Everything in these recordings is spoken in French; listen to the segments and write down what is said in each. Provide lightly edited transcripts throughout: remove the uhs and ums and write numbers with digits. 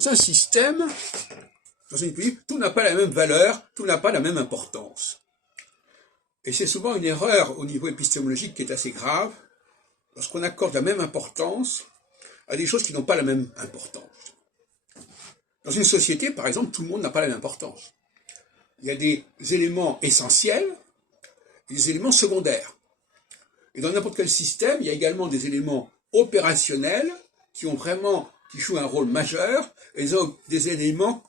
Dans un système, dans une politique, tout n'a pas la même valeur, tout n'a pas la même importance. Et c'est souvent une erreur au niveau épistémologique qui est assez grave, lorsqu'on accorde la même importance à des choses qui n'ont pas la même importance. Dans une société, par exemple, tout le monde n'a pas la même importance. Il y a des éléments essentiels et des éléments secondaires. Et dans n'importe quel système, il y a également des éléments opérationnels qui jouent un rôle majeur, et des éléments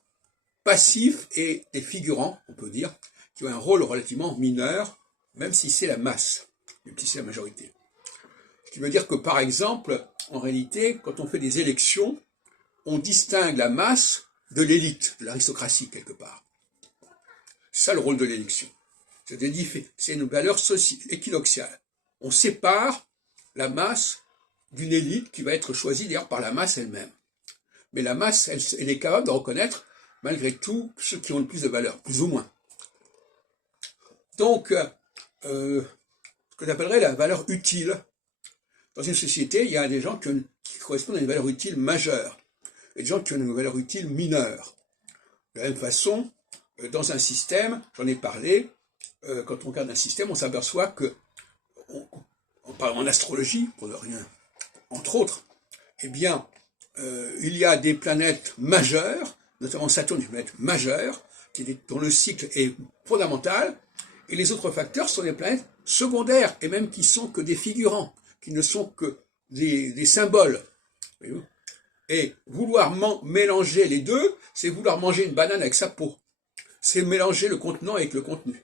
passifs et des figurants, on peut dire, qui ont un rôle relativement mineur, même si c'est la masse, même si c'est la majorité. Ce qui veut dire que, par exemple, en réalité, quand on fait des élections, on distingue la masse de l'élite, de l'aristocratie, quelque part. C'est ça le rôle de l'élection. C'est une valeur équinoxiale. On sépare la masse d'une élite qui va être choisie d'ailleurs par la masse elle-même. Mais la masse, elle est capable de reconnaître, malgré tout, ceux qui ont le plus de valeur, plus ou moins. Donc, ce que j'appellerais la valeur utile. Dans une société, il y a des gens qui correspondent à une valeur utile majeure, et des gens qui ont une valeur utile mineure. De la même façon, dans un système, j'en ai parlé, quand on regarde un système, on s'aperçoit que, en astrologie, pour ne rien, entre autres, eh bien, il y a des planètes majeures, notamment Saturne, une planète majeure, dont le cycle est fondamental, et les autres facteurs sont des planètes secondaires, et même qui sont que des figurants, qui ne sont que des symboles. Et vouloir mélanger les deux, c'est vouloir manger une banane avec sa peau. C'est mélanger le contenant avec le contenu.